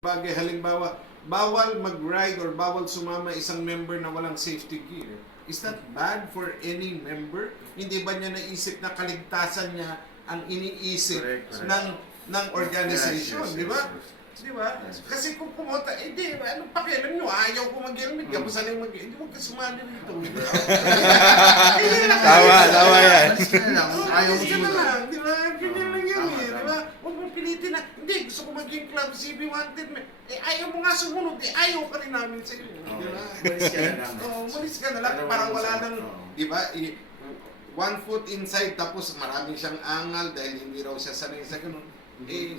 Bagay, halimbawa, bawal mag-ride or bawal sumama isang member na walang safety gear. Is that bad for any member? Hindi ba niya naisip na kaligtasan niya ang iniisip ng organization, Yes, di ba? yes. Di ba? Yes. Kasi kung pumunta, hindi, ano pakialam nyo, ayaw ko mag-helmet, kapag sanay mag-helmet, hindi huwag ka sumali rito. Tama yan. Alis ka na lang. Ayaw mo Ayaw na muna. lang, di ba? Ganyan lang yan Tama, eh, di tama. ba? Huwag mong pilitin na, hindi, gusto ko maging club CB wanted. Ayaw mo nga sumunod, ayaw ka rin namin sa iyo. Di ba? Malis ka na lang. Oo, umalis ka na lang, parang wala nang, di ba? One foot inside, tapos maraming siyang angal dahil hindi raw siya sanay sa ganun.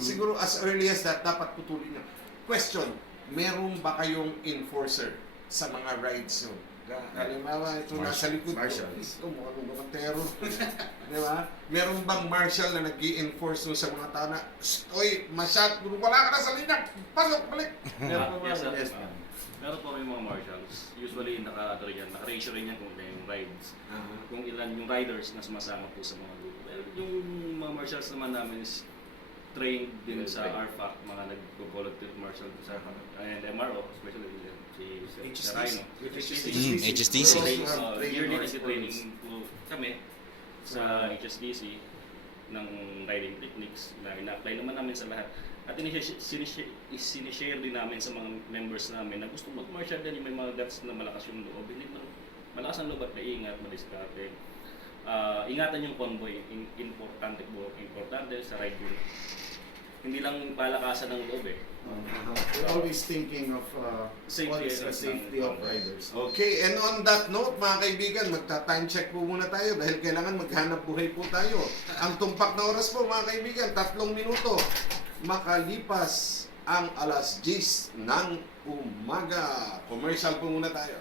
Siguro as early as that, dapat putulin niyo. Question, meron ba kayong enforcer sa mga rides nyo? Halimbawa, ito nasa likod ko. Marshals. Ito, mukhang mga terror. Di ba? Meron bang marshal na nag-i-enforce nun sa mga tao na, oy, wala ka na sa linya, pasok, balik. Meron ba? Yes, sir. Yes, ma'am. Meron po may mga marshals. Usually, naka-ratio rin yan kung may yung rides. Kung ilan yung riders na sumasama po sa mga group. Pero yung mga marshals naman namin is trained din sa RFAC, mga nag-volunteer marshal sa and MRO, especially si Rhino. HSDC. Yearly training po kami sa HSDC ng riding techniques na ina-apply naman namin sa lahat. At sinishare din namin sa mga members namin na gusto mag-marshal din yung may mga guts na malakas yung loob. Hindi man malakas ang loob at maingat, madiskarte. Ingatan yung convoy, importante sa ride yun. Hindi lang palakasan ng loob eh. We're always thinking of Safety the safety of riders. Okay, and on that note, mga kaibigan, magta-time check po muna tayo dahil kailangan maghanap buhay po tayo. Ang tumpak na oras po, mga kaibigan, 3 minuto. Makalipas ang alas 10 ng umaga. Commercial po muna tayo.